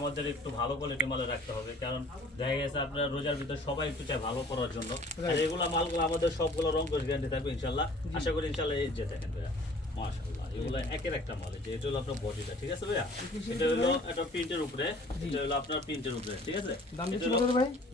আমাদের একটু ভালো কোয়ালিটি মাল রাখতে হবে, কারণ দেখা গেছে আপনার রোজার ভিতর সবাই একটু চায় ভালো করার জন্য। আর এগুলা মালগুলো আমাদের সবগুলো রং কোর্স গ্যারান্টি থাকবে ইনশাআল্লাহ। আশা করি ইনশাআল্লাহ এই যে দেখেন ভাইয়া মাশাআল্লাহ এগুলা একের একটা মাল। যে এটা হলো আপনার বডিটা, ঠিক আছে ভাইয়া? এটা হলো একটা প্রিন্টের উপরে, এটা হলো আপনার প্রিন্টের উপরে, ঠিক আছে?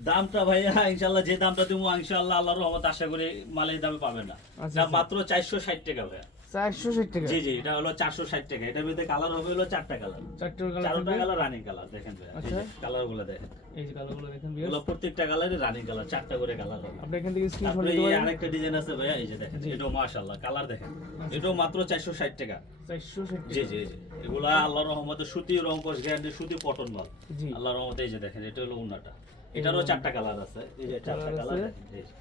দামটা ভাইয়া ইনশাআল্লাহ যে দামটা দেবো ইনশাআল্লাহ আল্লাহর রহমতে আশা করি মালের দামে পাবেন না। দাম মাত্র 460 টাকা ভাইয়া। 460 টাকা? জি জি, এটা হলো 460 টাকা। এটার ভিতরে কালার হবে হলো চারটা কালার, চারটা কালার রানিং কালার। দেখেন ভাই এই যে কালারগুলো দেখেন, এই যে কালারগুলো দেখেন ভাই, এগুলো প্রত্যেকটা কালারে রানিং কালার, চারটা করে কালার হবে। আপনি এখান থেকে স্ক্রিনশট নিতে নিতে পারেন। পারেন। আরেকটা ডিজাইন আছে ভাই, এই যে দেখেন, এটাও মাশাআল্লাহ কালার দেখেন, এটাও মাত্র 460 টাকা। 460 টাকা? জি জি জি, এগুলা আল্লাহর রহমতে সুতি রং কোর্স গ্যারান্টি, সুতি কটন মাল আল্লাহর রহমতে। এই যে দেখেন, এটা হলো উন্নাটা, এটারও চারটা কালার আছে, এই যে চারটা কালার দেখেন, এই যে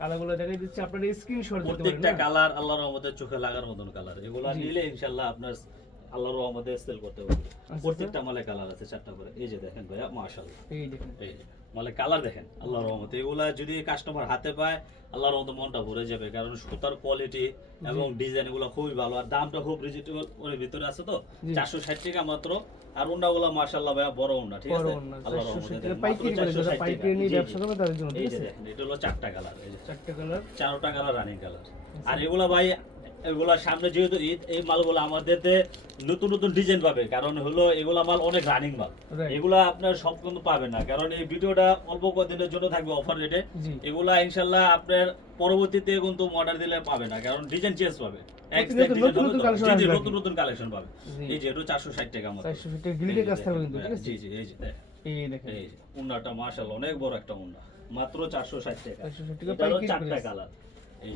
কালারগুলো দেখাই দিচ্ছি, আপনারা স্ক্রিনশট দিতে পারেন। প্রত্যেকটা কালার আল্লাহর রহমতে চোখে লাগার মতন কালার। এগুলা নিলে ইনশাআল্লাহ আপনার আল্লাহর রহমতে সেল করতে পারবে। প্রত্যেকটা মালে কালার আছে চারটা করে। এই যে দেখেন ভাইয়া মাশাআল্লাহ, এই দেখেন, এই যে মালে কালার দেখেন আল্লাহর রহমতে। এগুলা যদি কাস্টমার হাতে পায় আল্লাহর রহমতে মনটা ভরে যাবে, কারণ সুতার কোয়ালিটি এবং ডিজাইন এগুলো খুবই ভালো। আর দামটা খুব রিজনেবল ওর ভিতরে আছে তো, 460 টাকা মাত্র। আর ওন্নাগুলো মাশাআল্লাহ ভাইয়া বড় ওন্না, ঠিক আছে? আল্লাহর রহমতে পাইকারি করে যারা পাইকারি নিয়ে ব্যবসা করবে তাদের জন্য, ঠিক এই যে আছে? দেখেন, এটা হলো চারটা কালার, এই যে চারটা কালার, চারটা কালার রানিং কালার। আর এগুলা ভাই এগুলা সামনে যেহেতু ঈদ, এই মালগুলো আমাদের নতুন নতুন ডিজাইন পাবে, কারণ হলো এগুলা মাল অনেক রানিং মাল। এগুলা আপনার সব কিন্তু পাবেন না, কারণ এই ভিডিওটা অল্প কয়েকদিনের জন্য থাকবে অফার রেটে। এগুলা ইনশাআল্লাহ আপনার পরবর্তীতে কিন্তু অর্ডার দিলে পাবে না, কারণ ডিজাইন চেঞ্জ পাবে, নতুন নতুন কালেকশন পাবে। এই যে এটা 460 টাকা মতো, 460 টাকা গ্লিডের কাজ থাকবে কিন্তু, ঠিক আছে? জি জি, এই যে এই দেখেন, এই যে উন্নাটা মাশাআল্লাহ অনেক বড় একটা উন্না, মাত্র 460 টাকা। 460 টাকা এটারও পাইকারি চারটা প্রাইস। কালার,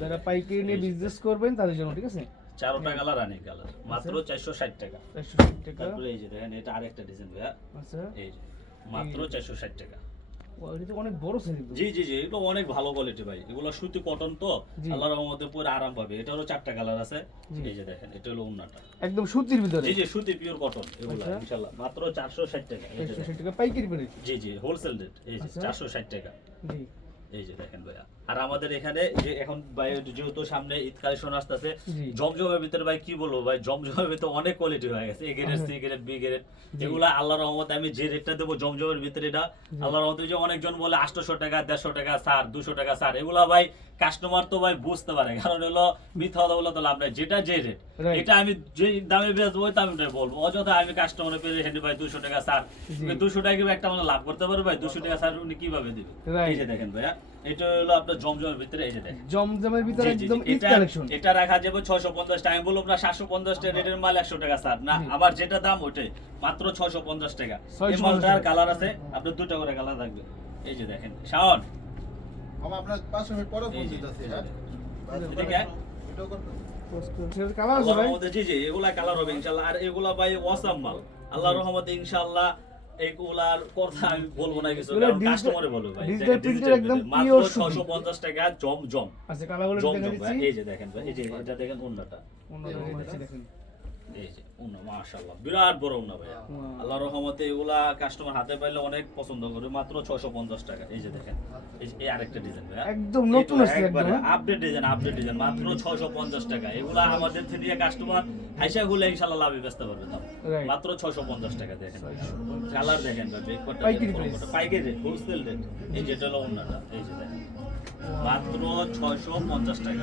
যারা পাইকারি নিয়ে বিজনেস করবেন তাদের জন্য, ঠিক আছে? চারটা কালার রানিং কালার, মাত্র 460 টাকা। 460 টাকা। তারপরে এই যে দেখেন, এটা আরেকটা ডিজাইন ভাইয়া, আচ্ছা, এই যে মাত্র 460 টাকা। এটা তো অনেক বড় সাইজ। জি জি জি, এগুলো অনেক ভালো কোয়ালিটি ভাই। এগুলো সুতি কটন তো, আল্লাহর রহমতে পরে আরাম পাবে। এটারও চারটা কালার আছে, এই যে দেখেন, এটা হলো উন্নাটা, একদম সুতির ভিতরে। জি জি, সুতি পিওর কটন এগুলো ইনশাআল্লাহ মাত্র 460 টাকা। 460 টাকা পাইকারি প্রাইস। জি জি, হোলসেল রেট, এই যে 460 টাকা। জি, এই যে দেখেন ভাইয়া। আর আমাদের এখানে যে এখন ভাই যেহেতু সামনে ঈদ কালেকশন আসতেছে, জমজমের ভিতরে ভাই কি বলবো ভাই, জমজমের ভিতরে অনেক কোয়ালিটি হয়ে গেছে, A grade, C grade, B grade. এগুলা আল্লাহর রহমতে আমি যে রেটটা দেবো জমজমের ভিতরে, এটা আল্লাহর রহমতে। যে অনেকজন বলে 800 টাকা, 150 টাকা স্যার, 200 টাকা স্যার, এগুলা ভাই কাস্টমার তো ভাই বুঝতে পারে, কারণ হলো মিথ্যা কথা বলে তো লাভ নাই। যেটা যে রেট, এটা আমি যে দামে বেচবো ওই দামে বলবো। অযথা আমি কাস্টমারের পেয়ে হেঁটে ভাই 200 টাকা স্যার, 200 টাকা একটা মানে লাভ করতে পারবে ভাই? 200 টাকা স্যার উনি কিভাবে দিবে? এই যে দেখেন ভাইয়া, এটা হলো আপনার জমজমের ভিতরে, এই যে দেখেন জমজমের ভিতরে একদম ঈদ কালেকশন। এটা রাখা যাবে 650 টাকা। আমি বলবো না 750 টাকা রেটের মাল 100 টাকা স্যার, না, আবার যেটা দাম ওইটাই মাত্র 650 টাকা। এই মালটার কালার আছে আপনার দুটো করে কালার থাকবে। এই যে দেখেন শাওন, আমি আপনার 5 মিনিট পরে ফোন দিতেছি। হ্যাঁ, ভিডিও করতে কালার আছে ভাই? জি জি, এগুলা কালার হবে ইনশাআল্লাহ। আর এগুলা ভাই ওয়াসাম মাল, আল্লাহর রহমতে ইনশাআল্লাহ। এগুলার কথা আমি বলবো না কিছু, কারণ কাস্টমারে বলবে ভাই ডিজিটাল প্রিন্টের একদম মাত্র পিওর 650 টাকা জমজম। আচ্ছা, কালারগুলো দেখা দিচ্ছি। এই যে দেখেন ভাই, এই যে এটা দেখেন উন্নাটা, দেখেন, এই যে উন্না মাশাআল্লাহ বিরাট বড় উন্না ভাই। আল্লাহর রহমতে এগুলা কাস্টমার হাতে পাইলে অনেক পছন্দ করে, মাত্র 650 টাকা। এই যে দেখেন, এই আরেকটা ডিজাইন ভাই, একদম নতুন আছে, একদম আপডেট ডিজাইন, মাত্র 650 টাকা। এগুলা আমাদের থেকে কাস্টমার আইসা গুলো ইনশাআল্লাহ লাভে বেচতে পারবে দাম, মাত্র 650 টাকা। দেখেন কালার দেখেন ভাই, বেকপাটটা পাইকারি রেট, হোলসেল রেট। এই যেটা হলো উন্নাটা, এই যে দেখেন মাত্র 650 টাকা।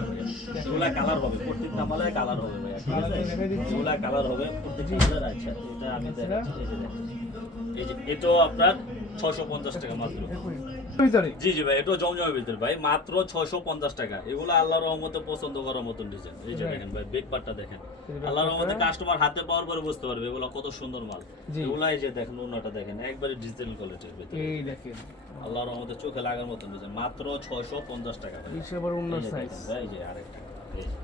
এগুলা কালার হবে, প্রত্যেকটা মালে কালার হবে ভাই, ঠিক আছে? এগুলা কালার হবে প্রত্যেকটা মালের। আচ্ছা, এটা আমি দেখাচ্ছি, এই যে দেখেন, এই যে এটাও আপনার 650 টাকা মাত্র ভিতরে। জি জি ভাই, এটাও জমজমের ভিতরে ভাই, মাত্র 650 টাকা। এগুলো আল্লাহর রহমতে পছন্দ করার মতন ডিজাইন। এই যে দেখেন ভাই, বেক পার্টটা দেখেন, আল্লাহর রহমতে কাস্টমার হাতে পাওয়ার পরে বুঝতে পারবে এগুলো কত সুন্দর মাল। এগুলা এই যে দেখেন উন্নাটা দেখেন, একবারে ডিজিটাল কোয়ালিটির ভিতরে। এই দেখেন আল্লাহর রহমতে চোখে লাগার মতন ডিজাইন, মাত্র 650 টাকা ভাই। বিশাল বড় উন্নত সাইজ ভাই, এই যে আরেকটা, এই যে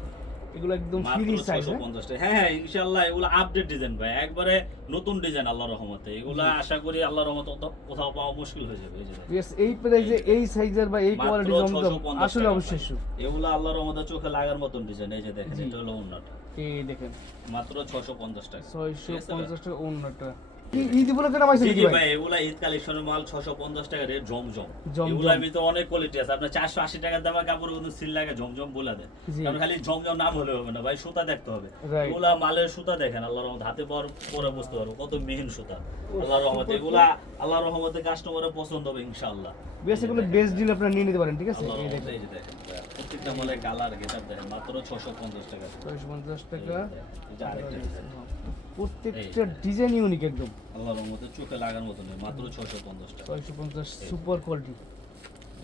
এগুলো একদম ফ্রি মাত্র সাইজ। 650 টাকা। হ্যাঁ হ্যাঁ, ইনশাআল্লাহ এগুলো আপডেট ডিজাইন ভাই, একবারে নতুন ডিজাইন আল্লাহর রহমতে। এগুলা আশা করি আল্লাহর রহমতে কোথাও পাওয়া মুশকিল হয়ে যাবে। এই যে দেখেন, ইয়েস, এই প্রাইসে এই সাইজের বা এই কোয়ালিটি জমজম আসলে অবশ্যই। এগুলো আল্লাহর রহমতে চোখে লাগার মতন ডিজাইন। এই যে দেখেন, এটা হলো উন্নাটা, এই দেখেন মাত্র 650 টাকা। 650 টাকা উন্নতটা। কি ঈদ উপলক্ষে নামাইছেন জি কি জি ভাই? ভাই, এগুলা ঈদ কালেকশনের মাল 650 টাকা রেট জমজম। জমজম। এগুলার ভিতরে অনেক কোয়ালিটি আছে। আপনার 480 টাকার দামের কাপড় কিন্তু সিল লাগে জমজম বলে দেয়। জি। কারণ খালি জমজম নাম হলে হবে না ভাই, সুতা দেখতে হবে। Right. এগুলা মালের সুতা দেখেন, আল্লাহর রহমতে হাতে পরে বুঝতে পারবো কত মিহিন সুতা। আল্লাহর রহমতে এগুলা আল্লাহর রহমতে কাস্টমারের পছন্দ হবে ইনশাআল্লাহ। বেশ এগুলো বেস্ট ডিল আপনারা নিয়ে নিতে পারেন, ঠিক আছে? আল্লাহর এই রহমতে দেখেন এই যে দেখেন ভাই, প্রত্যেকটা মালের কালার গেটআপ দেখেন মাত্র 650 টাকা। 650 টাকা। এই যে আরেকটা ডিজাইন। প্রত্যেকটা ডিজাইন ইউনিক একদম। আল্লাহর রহমতে চোখে লাগার মতো নেই, মাত্র 650 টাকা। 650 সুপার কোয়ালিটি।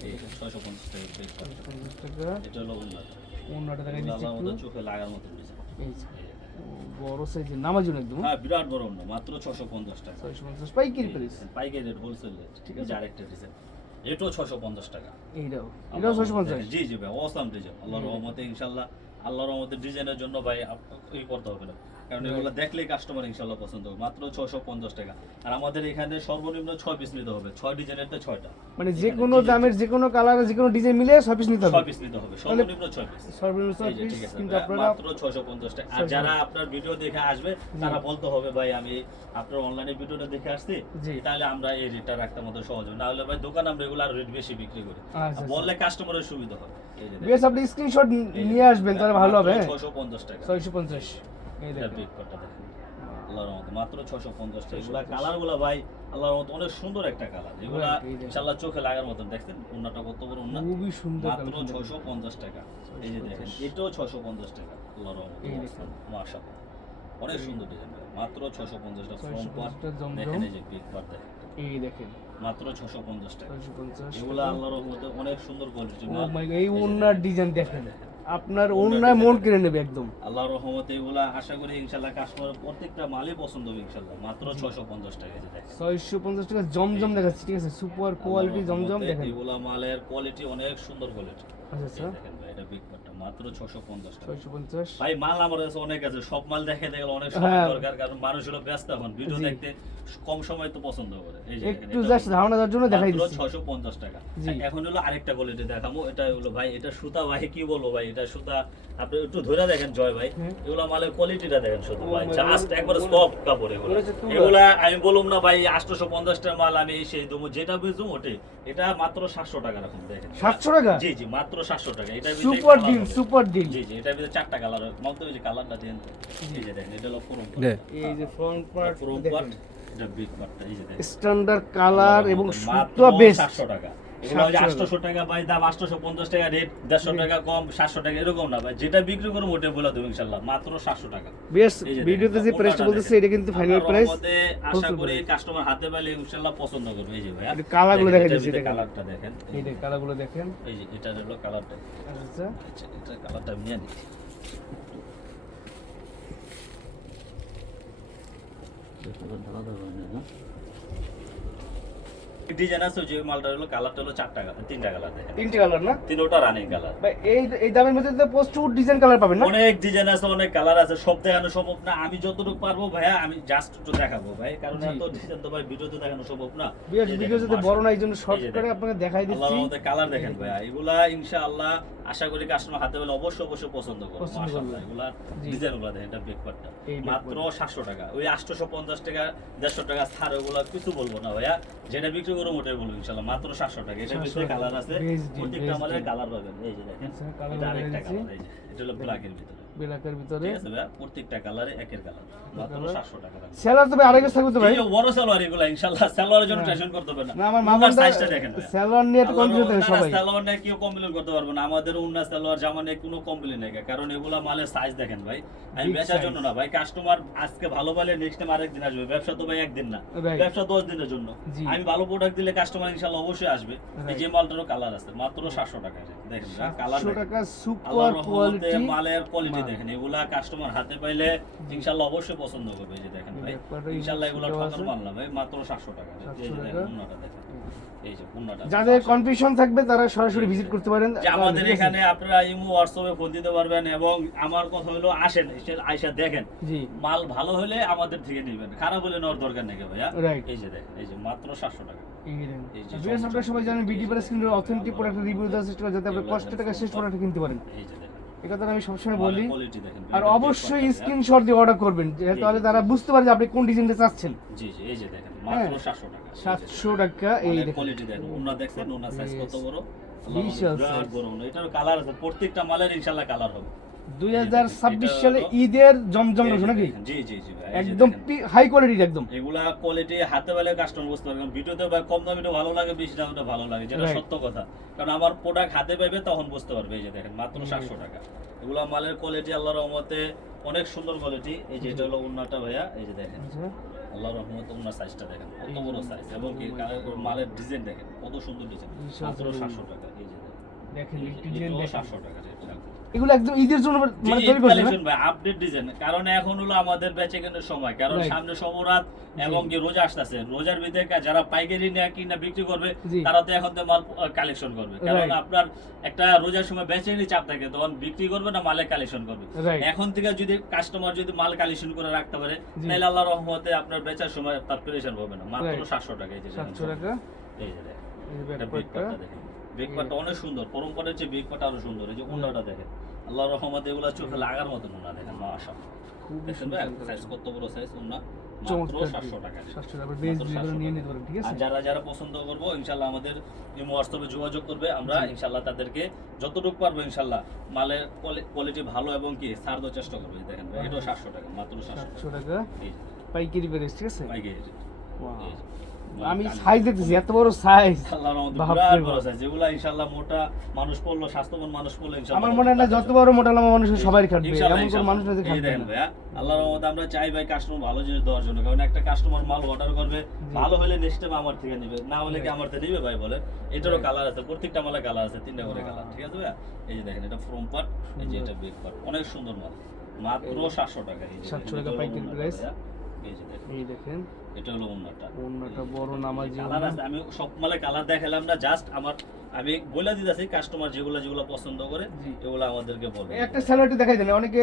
এই 650 টাকা বেশ ভালো। 650 টাকা। এটা হলো উন্নত। অন্যটা দেখা এগুলো দিচ্ছি আল্লাহর একটু। মতো চোখে লাগার মতো ডিজাইন। এই যে, বড় সাইজের নামাজুন একদম। হ্যাঁ বিরাট বড় অন্য, মাত্র 650 টাকা। 650 পাইকারি প্রাইস। পাইকারি রেট, হোলসেল রেট। ঠিক আছে, আরেকটা ডিজাইন। এটাও 650 টাকা। এটাও আল্লাহর 650। রহমতে- জি জি ভাই, অসাম ডিজাইন। আল্লাহর রহমতে ইনশাআল্লাহ, আল্লাহর রহমতে ডিজাইনের জন্য ভাই ই করতে হবে না, কারণ এগুলো দেখলেই কাস্টমার ইনশাআল্লাহ পছন্দ হবে। মাত্র 650 টাকা। আর আমাদের এখানে সর্বনিম্ন 6 পিস নিতে হবে। 6 ডিজাইনের তো 6টা। মানে যে কোনো দামের যে কোনো কালারে যে কোনো ডিজাইন মিলে 6 পিস নিতে 6 হবে। পিস নিতে হবে, সর্বনিম্ন 6 পিস। সর্বনিম্ন 6 এই যে, পিস, ঠিক আছে কিন্তু ভাই, আপনারা মাত্র 650 টাকা। আর যারা আপনার ভিডিও দেখে আসবে তারা বলতে হবে ভাই আমি আপনার অনলাইনে ভিডিওটা দেখে আসছি, জি। তাহলে আমরা এই রেটটা রাখতে আমাদের সহজ হবে। না হলে ভাই দোকান আমরা রেগুলার রেট বেশি বিক্রি করি, আচ্ছা, আর বললে কাস্টমারের সুবিধা হবে। এই যে বেশ আপনি স্ক্রিনশট নিয়ে আসবেন তাহলে ভালো হবে। 650 টাকা। 650। এই এটা দেখেন। বিগ কটটা দেখেন, আল্লাহর রহমতে মাত্র 650 টাকা। এগুলা কালারগুলো ভাই আল্লাহর রহমতে অনেক সুন্দর একটা কালার। এগুলা এই দেখেন। ইনশাআল্লাহ চোখে লাগার মতন। দেখছেন ওন্নাটা কত বড় ওন্না, খুবই সুন্দর মাত্র কালার। 650 টাকা। এই যে দেখেন, এটাও 650 টাকা। আল্লাহর রহমতে এই দেখেন। মাশাআল্লাহ, অনেক সুন্দর ডিজাইন। মাত্র 650 টাকা। ফ্রম 650 পার্ট টা জমজম। দেখেন, এই যে বিগ পার্ট দেখেন, এই দেখেন মাত্র 650 টাকা। 650। এগুলা আল্লাহর রহমতে অনেক সুন্দর কোয়ালিটি ও মাল। মাই গড, এই ওন্নার ডিজাইন দেখেন, আপনার ওন্নায় মন কেড়ে নেবে একদম। আল্লাহর রহমতে এগুলা আশা করি ইনশাআল্লাহ কাস্টমার প্রত্যেকটা মালই পছন্দ হবে ইনশাআল্লাহ। মাত্র 650 টাকা। এই যে দেখেন 650 টাকা জমজম দেখাচ্ছি, ঠিক আছে? সুপার কোয়ালিটি আল্লাহর জমজম রহমতে দেখেন। এগুলা মালের কোয়ালিটি অনেক সুন্দর কোয়ালিটি। আচ্ছা আচ্ছা, দেখেন ভাই, এটা বিগ পার্টটা মাত্র 650 টাকা। 650। ভাই মাল আমার কাছে অনেক আছে, সব মাল দেখে দেখলে অনেক সময় হ্যাঁ। দরকার, কারণ মানুষ হলো ব্যস্ত এখন, ভিডিও জি। দেখতে কম সময় তো পছন্দ করে। এই যে দেখেন, একটু এটা জাস্ট ধারণা দেওয়ার জন্য দেখাই মাত্র দিচ্ছি। 650 টাকা। জি। এখন হলো আরেকটা কোয়ালিটি দেখাবো। এটা হলো ভাই, এটা সুতা ভাই কি বলবো ভাই, এটা সুতা আপনি একটু ধরে দেখেন জয় ভাই, হুম। এগুলা মালের কোয়ালিটিটা দেখেন শুধু ও ভাই, my জাস্ট God, একবার মনে- সফট কাপড় এগুলো। মনে হচ্ছে তুলা। এগুলা আমি বলুম না ভাই 850 টাকা মাল আমি সেই দেবো, যেটা বেচুম ওটাই। এটা মাত্র 700 টাকা রাখুন, দেখেন 700 টাকা? জি জি, মাত্র 700 টাকা। এটা সুপার ডিল, সুপার ডিল। জি জি, এটার ভিতরে 4টা কালার হবে। মত ওই যে কালারটা দেন তো। এই যে দেখেন, এটা হলো ফোরম এই যে ফ্রন্ট পার্ট ফোরম দেখেন, পার্ট, এটা বিগ পার্টটা। এই যে দেখেন, স্ট্যান্ডার্ড কালার এবং মাত্র সুতা বেস্ট। 700 টাকা। এগুলো ওই যে 700 800 টাকা ভাই দাম, 850 টাকা রেট, 150 টাকা কম, 700 টাকা এরকম না ভাই, যেটা বিক্রি করব ওটা বলে দেব ইনশাআল্লাহ, মাত্র 700 টাকা। বেশ এই যে ভিডিওতে দেখেন, যে প্রাইসটা ওনাটা বলতেছে দেখেন। এটা কিন্তু ফাইনাল আল্লাহর প্রাইস। রহমতে আশা করি কাস্টমার হাতে পেলে ইনশাআল্লাহ পছন্দ করবে। এই যে ভাই এটা কালারগুলো দেখেন, এটার ভিতরে দেখেন। কালারটা দেখেন, এই যে কালারগুলো দেখেন। এই যে এটা হলো কালারটা। আচ্ছা আচ্ছা, এটা কালারটা আমি নিয়ে নিচ্ছি। ডিজাইন আছে যে মালটা হলো, কালারটা হলো 4টা কালার, 3টা কালার দেখেন, তিনটে কালার না? 3টা রানিং কালার। ভাই এই দামের মধ্যে তো প্রচুর ডিজাইন কালার পাবেন না? অনেক ডিজাইন আছে, অনেক কালার আছে, সব দেখানো সম্ভব না। আমি যতটুকু পারবো ভাইয়া আমি জাস্ট একটু দেখাবো ভাই, কারণ জি। এত ডিজাইন তো ভাই ভিডিওতে দেখানো সম্ভব না। বেশ এই ভিডিও দেখেন, যাতে বড় না, এই জন্য এই শর্ট যে করে দেখেন। আপনাকে দেখাই আল্লাহর দিচ্ছি। রহমতে কালার দেখেন ভাইয়া, এগুলা ইনশাআল্লাহ আশা করি কাস্টমার হাতে পেলে অবশ্যই অবশ্যই পছন্দ করবে। পছন্দ মাশাআল্লাহ, করবে। এগুলা জি। ডিজাইনগুলো দেখেন, এটা ব্যাক পার্টটা এই back মাত্র 700 টাকা। ওই 850 টাকা 150 টাকা ছাড়, ওগুলা কিছু বলবো না ভাইয়া, যেটা বিক্রি করবো ওটাই বলবো ইনশাআল্লাহ, মাত্র 700 টাকা। এটার 700 ভিতরে কালার আছে, বেশ ডিল, প্রত্যেকটা বেশ আমাদের ডিল। কালার পাবেন। এই যে দেখেন, আচ্ছা, কালার এটা আরেকটা দিচ্ছি। কালার, এই যে এটা হলো ব্ল্যাকের ভিতরে। ব্ল্যাকের ভিতরে ঠিক আছে ভাইয়া, প্রত্যেকটা কালারে একের কালার, মাত্র 700 টাকা রাখবেন। সেলার তো ভাই আড়াই গজ থাকবে তো ভাই? এই যে বড় সালোয়ার এগুলা ইনশাআল্লাহ, সালোয়ারের জন্য টেনশন করতে হবে না। না আমার উন্নার মামাটা সাইজটা দেখেন ভাই। সেলার নিয়ে তো আল্লাহর কনফিউজ থাকে রহমতে সবাই। সালোয়ার নিয়ে কেউ কমপ্লেন করতে পারবে না। আমাদের উন্না সালোয়ার জামা নিয়ে কোনো কমপ্লেন নেই, কারণ এগুলা মালের সাইজ দেখেন ভাই। আমি Big বেচার size। জন্য না ভাই, কাস্টমার আজকে ভালো পাইলে নেক্সট টাইম আরেকদিন আসবে। ব্যবসা তো ভাই একদিন না, Right. ব্যবসা 10 দিনের জন্য। জি। আমি ভালো প্রোডাক্ট দিলে কাস্টমার ইনশাআল্লাহ অবশ্যই আসবে। এই যে মালটারও কালার আছে, মাত্র 700 টাকা। দেখেন ভাই, কালার 700 টাকা সুপার আল্লাহর রহমতে কোয়ালিটি। মালের কোয়ালিটি মাল। দেখেন, এগুলা কাস্টমার হাতে পাইলে ইনশাআল্লাহ অবশ্যই পছন্দ করবে। এই যে দেখেন ভাই, ব্যাপারটা ইনশাআল্লাহ এগুলা দেওয়া ঠকার আছে। মাল না ভাই, মাত্র 700 টাকা। এই 700 যে টাকা। দেখেন উন্নাটা দেখেন, এই যে উন্নাটা। যাদের কনফিউশন থাকবে তারা সরাসরি ভিজিট করতে পারেন। যে আমাদের ঠিক আছে? এখানে আপনারা ইমো হোয়াটসঅ্যাপে ফোন দিতে পারবেন, এবং আমার কথা হলো আসেন, এসে আইসা দেখেন, জি মাল ভালো হলে আমাদের থেকে নেবেন, খারাপ হলে নেওয়ার দরকার নেই ভাইয়া। রাইট। এই যে দেখেন, এই যে মাত্র 700 টাকা। এই দেখেন। এই যে ভিউয়ার্স আপনারা সবাই জানেন বিডি প্রেস স্ক্রিনের অথেন্টিক প্রোডাক্ট রিভিউ দেওয়ার চেষ্টা করে যাতে আপনি কষ্ট টাকা শেষ প্রোডাক্ট কিনতে পারেন। এই যে দেখেন, এই কথাটা আমি সবসময় বলি। কোয়ালিটি দেখেন আর এটা অবশ্যই দেখতে স্ক্রিনশট দিয়ে অর্ডার করবেন, তাহলে তারা বুঝতে পারে যে আপনি কোন ডিজাইনটা চাচ্ছেন। জি জি, এই যে দেখেন মাত্র 700 টাকা। 700 টাকা। এই দেখেন কোয়ালিটি দেখেন, ওন্না দেখছেন, ওন্না সাইজ কত বড়, বিশাল বিরাট size। বড় ওন্না। এটার কালার আছে, প্রত্যেকটা মালের ইনশাআল্লাহ কালার হবে। 2026 সালে ঈদের জমজম রয়েছে নাকি? জি জি জি ভাই, এই যে একদম দেখেন। হাই কোয়ালিটির একদম। এগুলা কোয়ালিটি হাতে পেলে কাস্টমার বুঝতে পারবে। ভিডিওতে বা কম দামিটা ভালো লাগে, বেশি দামিটা ভালো লাগে, যেটা Right. সত্য কথা। কারণ আমার প্রোডাক্ট হাতে পাবে তখন বুঝতে পারবে। এই যে দেখেন মাত্র 700 টাকা। এগুলা মালের কোয়ালিটি আল্লাহর রহমতে অনেক সুন্দর কোয়ালিটি। এই যে এটা হলো ওন্নাটা ভাইয়া, এই যে দেখেন আচ্ছা, আল্লাহর রহমতে ওন্নার সাইজটা দেখেন কত বড় সাইজ, এবং কি মালের ডিজাইন দেখেন কত সুন্দর ডিজাইন। মাত্র 700 টাকা। এই যে দেখেন দেখেন ডিজাইন দেখেন। 700 টাকা রেট। এগুলো একদম ঈদের জন্য মানে তৈরি করছেন না? কালেকশন ভাই, আপডেট ডিজাইন। কারণ এখন হলো আমাদের বেচাকেনার সময়, কারণ Right. সামনে সবরাত এবং কি রোজা আসতেছে। রোজার ভিতরে যারা পাইকারি নিয়ে কিনা বিক্রি করবে, জি। তারা তো এখন তো মাল কালেকশন করবে। কারণ Right. আপনার একটা রোজার সময় বেচাকেনি চাপ থাকে, তখন বিক্রি করবে না মালে কালেকশন করবে। Right. এখন থেকে যদি কাস্টমার যদি মাল কালেকশন করে রাখতে পারে, জি। তাহলে আল্লাহর রহমতে আপনার বেচার সময় তার প্রেশার হবে না। মাত্র Right. 700 টাকা। এই যে দেখেন, 700 টাকা। এই যে দেখেন এই এটা ব্যাকপার্টটা। ব্রেকপারটা দেখেন। ব্রেকপারটা অনেক সুন্দর, পরম্পরার চেয়ে ব্রেকপারটা আরো সুন্দর। এই যে উন্নাটা দেখেন, আল্লাহর রহমতে এগুলা চোখে লাগার মতন উন্না দেখেন, মাশাআল্লাহ। খুবই দেখেন ভাই সাইজ কত বড় সাইজ উন্না, মাত্র চমৎকার 700 টাকা। 700 টাকা বেস মাত্র যেগুলো 700 নিয়ে টাকা। নিতে পারেন, ঠিক আছে? আর যারা যারা পছন্দ করবো ইনশাআল্লাহ আমাদের এই হোয়াটসঅ্যাপে যোগাযোগ করবে, আমরা ইনশাআল্লাহ তাদেরকে যতটুকু পারবো ইনশাআল্লাহ মালের কোয়ালিটি ভালো এবং কি ছাড় দেওয়ার চেষ্টা করবো। এই দেখেন ভাই, এটাও 700 টাকা, মাত্র 700 700 টাকা। টাকা এই যে, পাইকারি প্রাইস, ঠিক আছে? পাইকারি রেট। Wow. এই যে, আমি সাইজ দেখতেছি, এত বড় সাইজ। আল্লাহর রহমতে বাপরে বিরাট বাপ। বড় size। যেগুলা ইনশাআল্লাহ মোটা মানুষ পড়লো, স্বাস্থ্যবান মানুষ পড়লো ইনশাআল্লাহ আমার মনে হয় না যত বড় মোটা লামা মানুষ সবাই খাটবে, ইনশাআল্লাহ, এমন কোন মানুষ আছে এই খাটবে দেখেন না। ভাইয়া, আল্লাহর রহমতে আমরা চাই ভাই কাস্টমার ভালো জিনিস দেওয়ার জন্য। কারণ একটা কাস্টমার মাল অর্ডার করবে, ভালো হলে নেক্সট টাইম আমার থেকে নেবে, না হলে কি আমার থেকে নেবে ভাই বলে। এটারও কালার আছে, প্রত্যেকটা মালে কালার আছে, 3টা করে কালার, ঠিক আছে ভাইয়া? এই যে দেখেন এটা ফ্রম পার্ট, এই যে এটা ব্যাক পার্ট, অনেক সুন্দর মাল, মাত্র 700 টাকা। এই যে 700 দেখেন, টাকা এটা হলো পাইকারি ওন্নাটা প্রাইস। ভাইয়া। এই যে দেখেন এই দেখেন এটা হলো ওন্নাটা। ওন্নাটা বড় নামাজি কালার আছে, আমি সব মালে কালার দেখালাম না, জাস্ট আমি বলে দিতেছি কাস্টমার যেগুলো পছন্দ করে জি। এগুলো আমাদেরকে বলবে। একটা স্যালাডটি দেখাই দেন, অনেকে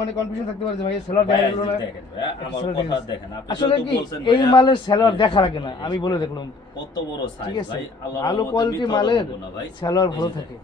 মানে কনফিউশন থাকতে পারে যে ভাই স্যালাড দেখা ভাইয়া, গেল এই না। যে দেখেন ভাইয়া, আমার একটা কথা salad দেখেন, আপনি আসলে যেহেতু কি বলছেন এই ভাইয়া, মালের স্যালাড দেখা লাগে না, আমি বলে দেখলাম কত বড় সাইজ ঠিক আছে? ভাই, আল্লাহর ভালো রহমতে কোয়ালিটি মিথ্যা মালের বলবো না ভাই। স্যালাড ভালো এই যে থাকে।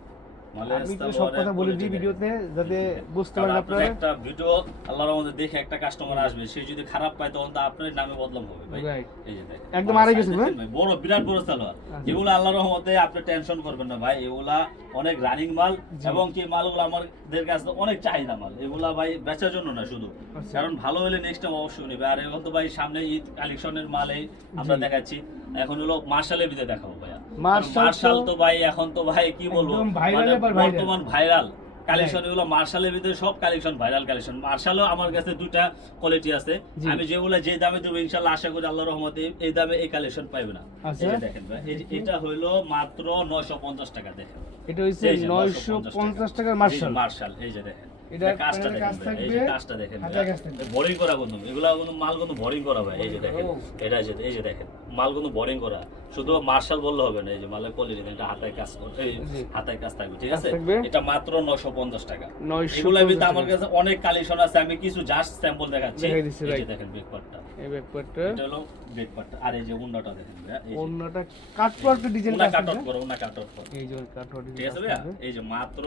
মালের আমি তো সব সালোয়ারের কথা বলে দিই quality ভিডিওতে, দেখেন। যাতে বুঝতে কারণ পারেন আপনার আপনারা। একটা ভিডিও আল্লাহর রহমতে দেখে একটা কাস্টমার আসবে, সে যদি খারাপ পায় তখন তো আপনার নামে বদনাম হবে ভাই। Right. এই যে দেখেন একদম মালের আড়াই size গেছে দেখেন ভাই, বড় বিরাট বড় সালোয়ার। আচ্ছা। যেগুলো আল্লাহর রহমতে আপনি টেনশন করবেন না ভাই, এগুলা অনেক রানিং মাল, এবং কি মালগুলো আমাদের কাছে অনেক চাহিদা মাল। এগুলা ভাই বেচার জন্য না শুধু, আচ্ছা। কারণ ভালো হলে নেক্সট টাইম অবশ্যই নেবে। আর এখন তো ভাই সামনে ঈদ কালেকশনের মালেই আমরা জি। দেখাচ্ছি। এখন হলো মার্শালের ভিতরে দেখাবো ভাইয়া। মার্শাল মার্শাল তো তো ভাই এখন তো ভাই কি বলবো, একদম viral মানে এবার viral। বর্তমান ভাইরাল কালেকশন এগুলো। মার্শালের ভিতরে সব কালেকশন ভাইরাল কালেকশন। মার্শালও আমার কাছে দুটা কোয়ালিটি আছে, জি। আমি যেগুলো যে দামে দেবো ইনশাআল্লাহ আশা করি আল্লাহর রহমতে এই দামে এই কালেকশন পাইবে না। আচ্ছা। এই যে দেখেন ভাই, এটা হইলো মাত্র 950 টাকা। দেখেন এটা হইছে এই যে 950 টাকার মার্শাল। মার্শাল, এই যে দেখেন এটা এটা কাজটা প্যানেলের দেখেন কাজ ভাই, এই থাকবে, যে কাজটা দেখেন হাতের কাজ থাকবে। বোরিং করা কিন্তু এগুলা কিন্তু মাল কিন্তু বোরিং করা ভাই। এই যে দেখেন ও। এটা এই যে দেখেন মাল কিন্তু বোরিং করা, শুধু মার্শাল বললে হবে না। এই যে মালের কোয়ালিটি এটা হাতায় কাজ করবে, এই জি। হাতায় কাজ থাকবে, ঠিক কাজ আছে? থাকবে। এটা মাত্র 950 টাকা। 950 এগুলোর ভিতরে আমার টাকা। কাছে অনেক কালেকশন আছে, আমি কিছু জাস্ট স্যাম্পল দেখাচ্ছি। দেখাই দিচ্ছি, এই যে right। দেখেন ব্যাক পার্টটা, এই ব্যাকপার্টটা এটা হলো ব্যাক পার্টটা। আর এই যে উন্নাটা দেখেন ভাইয়া, এই যে অন্যটা কাট ওয়ার্ক ডিজাইন উন্না আছে, কাট আউট করো, উন্না কাট আউট করো, এই যে কাট ওয়ার্ক ঠিক আছে ভাইয়া? এই যে মাত্র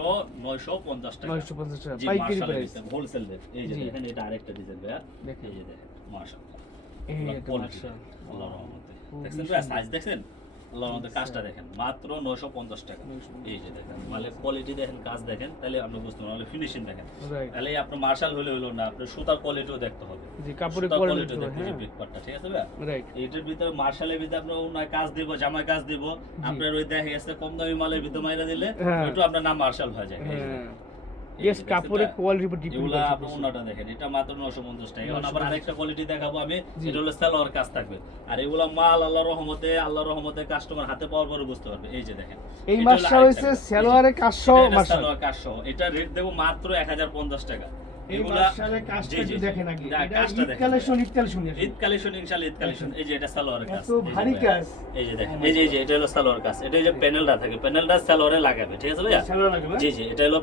950 টাকা। 950 টাকা জি, পাইকারি মার্শালের প্রাইস। Design, wholesale rate. এই যে জি। দেখেন এটা আরেকটা ডিজাইন ভাইয়া, দেখেন। এই যে দেখেন মাশাআল্লাহ, এই আল্লাহর একটা quality, মার্শাল। আল্লাহর রহমতে। খুবই দেখছেন ভাইয়া সুন্দর। সাইজ দেখছেন? আল্লাহর রহমতে কাজটা দেখেন, মাত্র 950 টাকা। 950 এই যে দেখেন মালের কোয়ালিটি দেখেন, কাজ দেখেন, তাহলে আপনি বুঝতে পারবেন। নাহলে ফিনিশিং দেখেন, রাইট। তাহলে আপনার মার্শাল হলো না, আপনার সুতার কোয়ালিটিও দেখতে হবে। জি, কাপড়ের সুতার কোয়ালিটি quality দেখতে হবে, হ্যাঁ। বিগ পার্টটা, ঠিক আছে ভাইয়া? রাইট। এইটার ভিতরে মার্শালের ভিতরে আপনার ওনার কাজ দিব, জামায় কাজ দিব, আপনার ওই দেখা গেছে কম দামি মালের ভিতরে মাইরা দিলে হ্যাঁ। ওইটা আপনার নাম মার্শাল হয়ে যায়। এই যে হ্যাঁ। দেখেন। ইয়েস, এই যে কাপড়ের দেখছেন কোয়ালিটির উপর ভাইয়া? ডিপেন্ড এগুলা করে। আপনার ওনাটা দেখেন, এটা মাত্র 950 টাকা। এখন আবার 950 আরেকটা কোয়ালিটি দেখাবো আমি, জি। এটা হলো সালোয়ার কাজ থাকবে। আর এগুলা মাল আল্লাহর রহমতে কাস্টমার হাতে পাওয়ার পরে বুঝতে পারবে। এই যে দেখেন এই এটা হলো মাসটা আরেকটা হইছে কাজ। এই যে, সালোয়ারে কাজসহ এটা মার্শাল। সালোয়ার কাজ সহ। এটা রেট দেবো মাত্র 1050 টাকা। এই এগুলা মার্শালের কাজটা জি, একটু জি, দেখেন আগে। যা, এটা কাজটা ঈদ দেখেন কালেকশন, ভাইয়া। ঈদ কালেকশন ঈদ কালেকশন ইনশাআল্লাহ, ঈদ কালেকশন। এই যে এটা সালোয়ারের কাজ, এত এই যে ভারী ভাইয়া। কাজ। এই যে দেখেন, এই যে এটা হলো সালোয়ার কাজ। এটা এই যে প্যানেলটা থাকে, প্যানেলটা সালোয়ারে লাগাবে, ঠিক আছে ভাইয়া? সালোয়ার লাগবে। জি জি, এটা হলো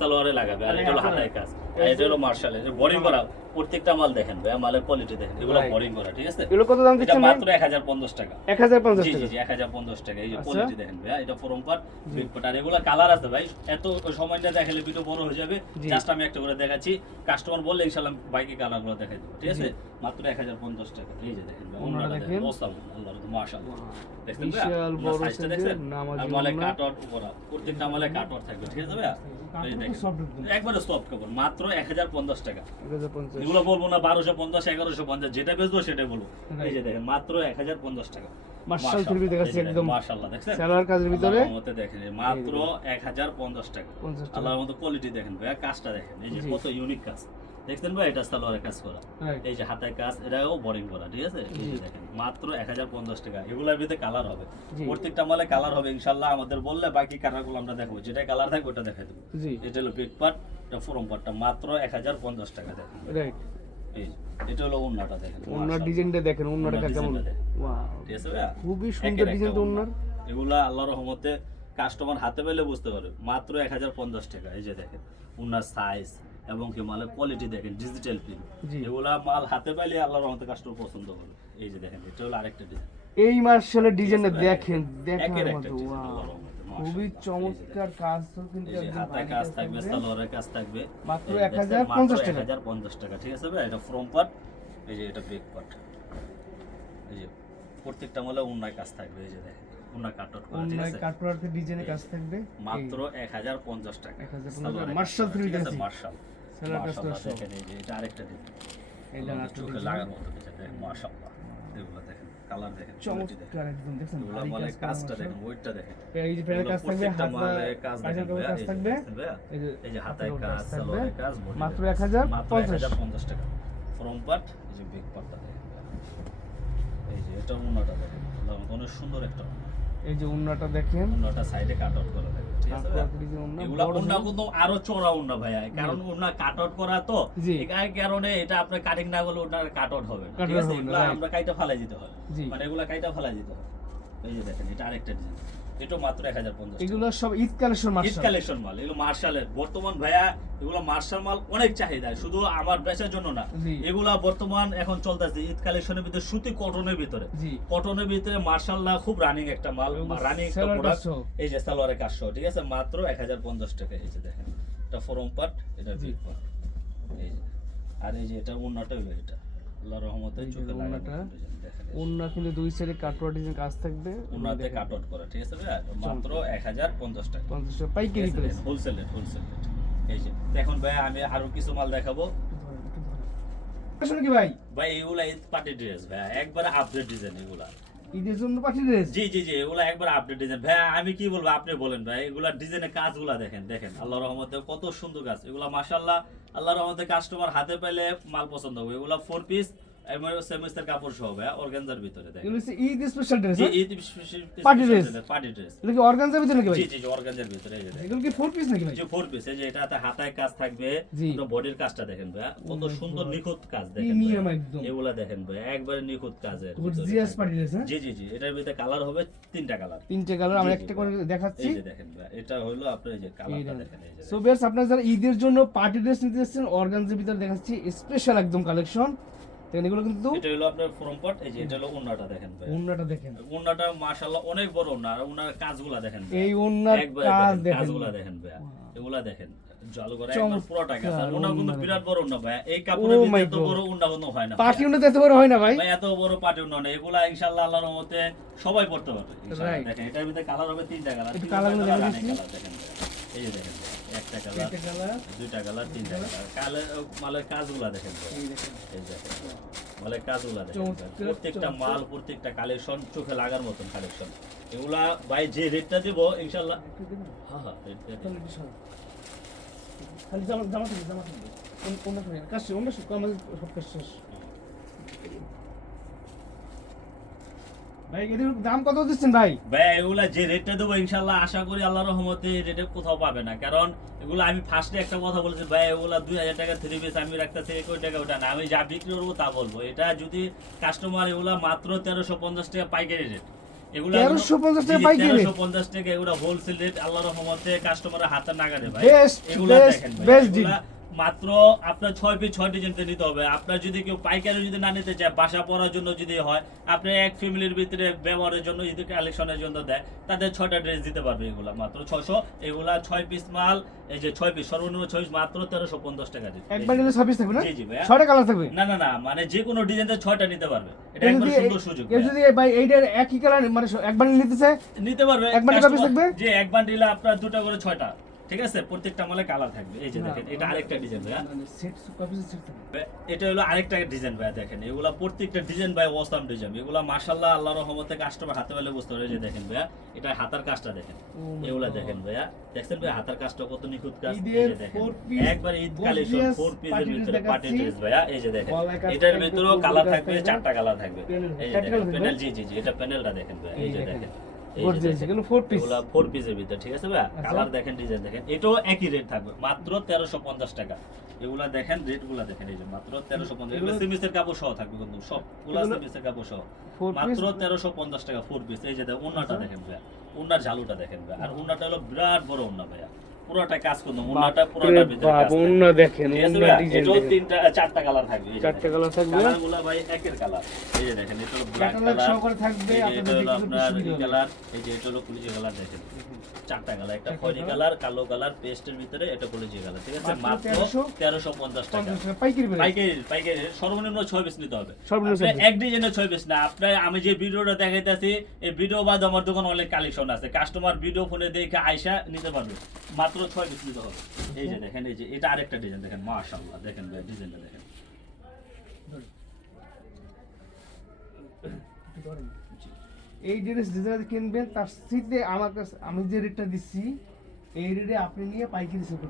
সালোয়ারে লাগাবে, আর এটা হলো হাতায় কাজ। আর এটা হলো মার্শাল, এটা বোরিং করা, প্রত্যেকটা মাল দেখেন ভাই, মালের কোয়ালিটি দেখেন, এগুলো Right. বোরিং করা, ঠিক আছে? এগুলো কত দাম এটা দিচ্ছেন ভাই? মাত্র 1050 টাকা। 1050 জি জি টাকা। জি 1050 টাকা। এই যে আচ্ছা। কোয়ালিটি দেখেন ভাই, এটা ফরম পার্ট, জি। বিগ পার্ট, আর এগুলা কালার আছে ভাই, এত সময়টা দেখালে ভিডিও বড় হয়ে যাবে, জি। জাস্ট আমি একটা করে দেখাচ্ছি, কাস্টমার বললে ইনশাআল্লাহ বাইকে কালারগুলো দেখাই দেব, ঠিক আছে? মাত্র 1050 টাকা। এই যে দেখেন ভাই, ওনাটা ওনাটা দেখেন, দেখেন। ওসাম, আল্লাহর মাশাআল্লাহ, দেখছেন ভাই? বিশাল ওনার বড় সাইজটা সাইজের দেখছেন? নামাজি আর মালে ওড়না। কাটওয়ার্ক করা, প্রত্যেকটা মালে কাটওয়ার্ক থাকবে, ঠিক আছে ভাই? এই দেখেন, একবারে সফট কাপড়, মাত্র 1050 টাকা। 1050 এগুলো বলবো না 1250 1150, যেটা বেচবো সেটাই বলবো। এই যে দেখেন মাত্র 1050 টাকা। মার্শাল থ্রি দেখাচ্ছি একদম মাশাআল্লাহ, দেখছেন? সালোয়ার কাজের ভিতরে আল্লাহর রহমতে দেখেন, এই মাত্র 1050 টাকা। 50 টাকা। আল্লাহর মতো কোয়ালিটি দেখেন ভাই, কাজটা দেখেন, এই যে জি। কত ইউনিক কাজ। দেখছেন ভাই, এটা সালোয়ারের কাজ করা, Right. এই যে হাতায় কাজ, এটাও বোরিং করা, ঠিক আছে? এই যে জি। দেখেন মাত্র 1050 টাকা। এগুলোর ভিতরে কালার হবে, জি। প্রত্যেকটা মালে কালার হবে ইনশাআল্লাহ। আমাদের বললে বাকি কালারগুলো আমরা দেখাবো, যেটা কালার থাকবে ওটা দেখাই দেবো। জি এটা হলো বিগ পার্ট, এটা ফরম পার্টটা, মাত্র 1050 টাকা দেখেন। রাইট। এই যে, এটা হলো ওন্নাটা দেখেন, ওনার মাশাআল্লাহ। ডিজাইনটা দেখেন, ওনাটা ওন্নার কেমন, ডিজাইনটা দেখেন। ওয়াও ঠিক আছে ভাইয়া? খুবই একের সুন্দর একটা ডিজাইন তো ওন্না। ওনার। এগুলা আল্লাহর রহমতে কাস্টমার হাতে পেলে বুঝতে পারবে, মাত্র 1050 টাকা। এই যে দেখেন ওনার সাইজ এবং কি মালের কোয়ালিটি দেখেন, ডিজিটাল প্রিন্ট, জি। এগুলা মাল হাতে পাইলে আল্লাহর রহমতে কাস্টমার পছন্দ করবে। এই যে দেখেন, এটা হলো আরেকটা ডিজাইন, এই মার্শালের ডিজাইনটা দেখেন, দেখার একের একটা মতো, ডিজাইন, ওয়াও আল্লাহর রহমতে, খুবই মাশাআল্লাহ। চমৎকার কাজ তো কিন্তু এই যে একদম হাতায় ভারী কাজ কাজ থাকবে, থাকবে। সালোয়ারের কাজ থাকবে, মাত্র এই যে দেখছেন, 1050 মাত্র টাকা। 1050 টাকা, ঠিক আছে ভাই? এটা ফ্রম পার্ট, এই যে এটা বেক পার্ট, এই যে প্রত্যেকটা মালে ওন্নায় কাজ থাকবে, এই যে দেখেন ওন্না কাট আউট করা, ঠিক ওনার আছে? কাটওয়ার্ক ডিজাইনের কাজ থাকবে মাত্র 1050 টাকা। 1050 সালোয়ারের মার্শাল কাজ, থ্রি ঠিক আছে? দেখছি। মার্শাল, সালোয়ার কাজটা মাশাআল্লাহ, সহ। দেখেন এই যে এটা আরেকটা ডিজাইন, এইটা আমাদের আরেকটা চোখে ডিজাইন। লাগার মতো ডিজাইন, দেখেন মাশাআল্লাহ, এগুলো দেখেন, কালার দেখেন, কোয়ালিটি দেখেন, চমৎকার একদম দেখছেন, এগুলো ভারী মালে কাজ করা কাজটা মার্শাল। দেখেন, ওয়েটটা দেখেন, এই যে প্যানেল এগুলো কাজ থাকবে, প্রত্যেকটা হাতা মালে কাজ দেখেন কাজের ভাইয়া, কাজ এই যে থাকবে, দেখছেন ভাইয়া? এই যে এই যে হাতায় হাতের কাজ, কাজ থাকবে, সালোয়ারের কাজ, body মাত্র কাজ। 1050 মাত্র 1050 টাকা। ফ্রম পার্ট, এই যে বিগ পার্টটা দেখেন ভাইয়া। এই যে এটা ওন্নাটা দেখেন, আল্লাহর মতো অনেক সুন্দর একটা ওন্না। এই যে ওন্নাটা দেখেন, ওন্নাটা সাইডে কাট আউট করা থাকে, ঠিক আছে ভাইয়া? কাটওয়ার্ক ডিজাইন ওন্না, এগুলা বড় ওন্না সাইজ। কিন্তু আরো চড়া ওন্না ভাইয়া, কারণ ওন্না কাট আউট করা তো, জি। এই কারণে এটা আপনার কাটিং না করলে ওটা কাট আউট হবে না, Cut ঠিক out আছে? হবে না, এগুলা right. আমরা কাইটা ফালাই দিতে হয়, জি। মানে এগুলা কাইটা ফালাই দিতে হয়। এই যে দেখেন, এটা আরেকটা ডিজাইন, এটা মাত্র 1050 টাকা। এগুলো সব Eid collection Eid marshal. Collection মাল, এগুলো মার্শালের বর্তমান ভাইয়া, এগুলো মার্শাল মাল অনেক চাহিদা, শুধু আমার বেচার জন্য না, জি। এগুলা বর্তমান এখন চলতেছে ঈদ কালেকশনের ভিতরে, সুতি কটনের ভিতরে, জি। কটনের ভিতরে মার্শাল্লাহ খুব রানিং একটা মাল, রানিং একটা সালোয়ার প্রোডাক্ট। কাজ সহ। এই যে সালোয়ারের কাজ সহ, ঠিক আছে? মাত্র 1050 টাকা। এই যে দেখেন, এটা ফরম পার্ট, এটা জি। বিগ পার্ট, এই যে, আর এই যে এটা ওন্নাটা হলো এটা, আল্লাহর রহমতে এই যে চোখে লাগার ওন্নাটা, মতো ডিজাইন দেখেন, এই যে। ওন্না কিন্তু দুই সাইডে কাটওয়ার্ক ডিজাইন কাজ থাকবে, ওন্নাতে কাট আউট করা, ঠিক আছে ভাইয়া? মাত্র 1050 টাকা। 50 টাকা পাইকারি price. Wholesale rate, wholesale rate. এই যে তো এখন ভাই আমি আরো কিছু মাল দেখাবো আসলে কি ভাই, ভাই। এগুলা ঈদ পার্টি ড্রেস ভাই, একবারে আপডেট ডিজাইন এগুলা। ঈদের জন্য পাঠিয়ে ড্রেস। জি জি জি, এগুলা একবার আপডেট ডিজাইন ভাই। আমি কি বলবো, আপনি বলেন ভাই। এগুলা ডিজাইনের কাজগুলা দেখেন, দেখেন আল্লাহর রহমতে কত সুন্দর কাজ। এগুলা মাশাআল্লাহ, আল্লাহর রহমতে কাস্টমার হাতে পাইলে মাল পছন্দ হবে। এগুলা 4 পিস সেমিস্টার কাপড় সহ ভাই, অর্গানজার ভিতরে দেখেন। এগুলো হচ্ছে ঈদ স্পেশাল ড্রেস। জি Eid Party dress। Party dress. এগুলো কি অর্গানজার ভিতরে নাকি ভাই? জি জি জি, অর্গানজার ভিতরে। এই যে দেখেন, এগুলো কি 4 পিস নাকি ভাই? যে 4 পিস, এই যে এটাতে হাতায় কাজ থাকবে, জি। পুরো বডির কাজটা দেখেন ভাই, কত my সুন্দর God। নিখুঁত কাজ দেখেন প্রিমিয়াম ভাই। একদম। এগুলা দেখেন ভাই, একবারে নিখুঁত কাজের ভিতরে গর্জিয়াস থাকবে। পার্টি ড্রেস, হ্যাঁ? জি জি জি, এটার ভিতরে কালার হবে 3টা কালার। 3টে কালার আমরা জি, জি, একটা করে দেখাচ্ছি। এই যে দেখেন ভাই, এটা হলো আপনার এই যে কালারটা দেখেন, এই যে সো ভিউয়ার্স, আপনারা যারা ঈদের জন্য পার্টি ড্রেস নিতে যাচ্ছেন, অর্গানজার ভিতরে দেখাচ্ছি স্পেশাল একদম কালেকশন। দেখেন এগুলো কিন্তু এটা হলো আপনার ফ্রম পার্ট। এই যে এটা হলো ওন্নাটা দেখেন ভাই, ওন্নাটা দেখেন, ওন্নাটা মাশাআল্লাহ অনেক বড় ওন্না, আর ওন্নার কাজগুলা দেখেন ভাই। এই ওন্নার একবারে কাজ দেখেন, দেখেন। কাজগুলা দেখেন ভাই, এগুলা দেখেন জল করে একবার চমৎকার পুরোটা কাজ। আর ওন্না কিন্তু ওন্না বিরাট বড় ওন্না ভাই, এই কাপড়ের Oh ভিতরে my এত God। বড় ওন্না কোনো হয় না ভাই। পার্টি ওন্না তো এত বড় হয় না ভাই। ভাই এত বড় পার্টি ওন্না না, এগুলা ইনশাআল্লাহ আল্লাহর রহমতে সবাই পড়তে পারবে ইনশাআল্লাহ। Right। দেখেন এটার ভিতরে কালার হবে 3টা কালার। একটু কালারগুলো দেখা রানিং দিচ্ছি। কালার দেখেন ভাই। এই যে দেখেন ভাই, একটা কালার, একটা কালার, 2টা কালার, 3টা কালার। কালে মালের কাজগুলা দেখেন ভাই, এই দেখেন। এই দেখেন মালের কাজগুলা দেখেন ভাই। চমৎকার, প্রত্যেকটা চমৎকার। মাল, প্রত্যেকটা কালেকশন চোখে লাগার মতন কালেকশন। এগুলা ভাই যে রেটটা দিব ইনশাআল্লাহ, একটু দেবেন? হ্যাঁ হ্যাঁ রেট তাহলে একটু সরাও। খালি জামা জামা থেকে জামা থেকে ওন্না থেকে কাজ শেষ, ওন্না শেষ, আমাদের সব কাজ শেষ। ভাই এদের দাম কত দিচ্ছেন ভাই? ভাই এগুলা যে রেটটা দেবো ইনশাআল্লাহ, আশা করি আল্লাহর রহমতে রেটে কোথাও পাবে না। কারণ এগুলো আমি ফার্স্টে একটা কথা বলেছি ভাই, এগুলা 2000 টাকা 3 পিস আমি রাখতেছি, 1 টাকা ওটা না, আমি যা বিক্রি করবো তা বলবো। এটা যদি কাস্টমার, এগুলা মাত্র 1350 টাকা পাইকারি রেট। এগুলা 1350 টাকা পাইকারি রেট? 1350 টাকা এগুলা হোলসেল রেট, আল্লাহর রহমতে কাস্টমারের হাতে নাগালে ভাই। Best, এগুলা best, দেখেন ভাই, best deal। এগুলা মাত্র আপনার 6 পিস 6 ডিজাইনতে নিতে হবে। আপনার যদি কেউ পাইকারি যদি না নিতে চায়, বাসা পরার জন্য যদি হয়, আপনি এক ফ্যামিলির ভিতরে ব্যবহারের জন্য যদি কালেকশনের জন্য দেয়, তাদের 6টা ড্রেস দিতে পারবে। এগুলা মাত্র 600, এগুলা 6 পিস মাল, এই যে 6 পিস সর্বনিম্ন 6 পিস মাত্র 1350 টাকা দিতে। এক বান্ডেলে 6 পিস থাকবে না? জি জি ভাইয়া। 6টা কালার থাকবে। না না না, মানে যে কোনো ডিজাইনে 6টা নিতে পারবে। এটা কেউ একবার যদি সুন্দর সুযোগ কেউ ভাইয়া। যদি ভাই এইটার একই কালার মানে এক বান্ডেল নিতে চায়, নিতে পারবে। এক বান্ডেল কয় পিস থাকবে? যে এক বান্ডিলে আপনার 2টা করে 6টা, ঠিক আছে? প্রত্যেকটা মালে কালার থাকবে। এই যে না, দেখেন, এটা আরেকটা ডিজাইন ভাইয়া। মানে সেট কয় পিস সেট থাকবে? এটা হলো আরেকটা ডিজাইন ভাই, দেখেন এগুলা প্রত্যেকটা ডিজাইন ভাই অসাম ডিজাইন। এগুলা মাশাআল্লাহ আল্লাহর রহমতে কাস্টমার হাতে পেলে বুঝতে পারে। যে দেখেন ভাইয়া, এটা হাতার কাজটা দেখেন, এগুলা দেখেন ভাইয়া, দেখছেন ভাই হাতার কাজটা কত নিখুঁত কাজ। এই ঈদের যে দেখেন 4 piece একবার ঈদ কালেকশন 4 পিসের party ভিতরে dress পার্টি দেখাচ্ছি। ড্রেস ভাইয়া। এই যে দেখেন গলায় কাজ এটার থাকবে, ভিতরেও ফুল কালার কাজ থাকবে, থাকবে। 4টা কালার থাকবে। Panel, এই যে 4টা দেখেন colour থাকবে? প্যানেল, জি জি জি, এটা প্যানেলটা দেখেন ভাই। এই যে দেখেন এই যে Gorgeous, দেখেন। এগুলো 4 পিস। এগুলা 4 পিসের ভিতরে, ঠিক আছে ভাই? আচ্ছা। কালার দেখেন, ডিজাইন দেখেন, এটাও একই রেট থাকবে মাত্র 1350 টাকা। এগুলা দেখেন রেটগুলা দেখেন, এই যে মাত্র 1350। এগুলো সিমিসের কাপড় সহ থাকবে কিন্তু সবগুলা এগুলো সিমিসের কাপড় সহ 4 মাত্র piece? 1350 টাকা 4 পিস। এই যে দেখেন ওন্নাটা দেখেন ভাই, ওন্নার ঝালুটা দেখেন ভাই। আর ওন্নাটা হলো বিরাট বড় ওন্না ভাইয়া, পুরোটা কাজ করতে ওন্নাটা পুরোটা ভিতরে কাজ থাকবে। ওন্না দেখেন, ঠিক আছে ওন্না ভাইয়া? ডিজাইন এটাও দেখেন। 4টা কালার থাকবে। এই যে 4টা দেখেন। কালার থাকবে। কালারগুলা ভাই একের কালার। এই যে দেখেন এটা হলো ব্ল্যাক ক্যাটালগ কালার, সহকারে থাকবে, এই যে এটা আপনাদের হলো দেখতে খুব আপনার সুন্দর এই হবে। কালার, এই যে এটা হলো কলিজি কালার দেখেন। 4টা কালার, একটা খয়েরি কালার, কালো কালার, পেস্টের ভিতরে এটা কলিজি কালার, ঠিক আছে? মাত্র মাত্র 1350 1350 টাকা। পাইকারি বের। পাইকারি পাইকারি সর্বনিম্ন 6 পিস নিতে হবে। সর্বনিম্ন আপনি 6 পিস। এক ডিজাইনের 6 পিস না, আপনার আমি যে ভিডিওটা দেখাইতেছি এই ভিডিও বাদ আমার দোকান অনেক কালেকশন আছে। কাস্টমার ভিডিও ফোনে দেখে আইসা নিতে পারবে। মাত্র 6 পিস নিতে হবে। এই যে দেখেন, এই যে এটা আরেকটা ডিজাইন দেখেন, মাশাআল্লাহ দেখেন ভাই ডিজাইনটা দেখেন। এই ড্রেস ডিজাইন কিনবেন তার সিটে আমার কাছে আমি যে রেটটা দিচ্ছি এই রেটে আপনি নিয়ে পাইকারি সেল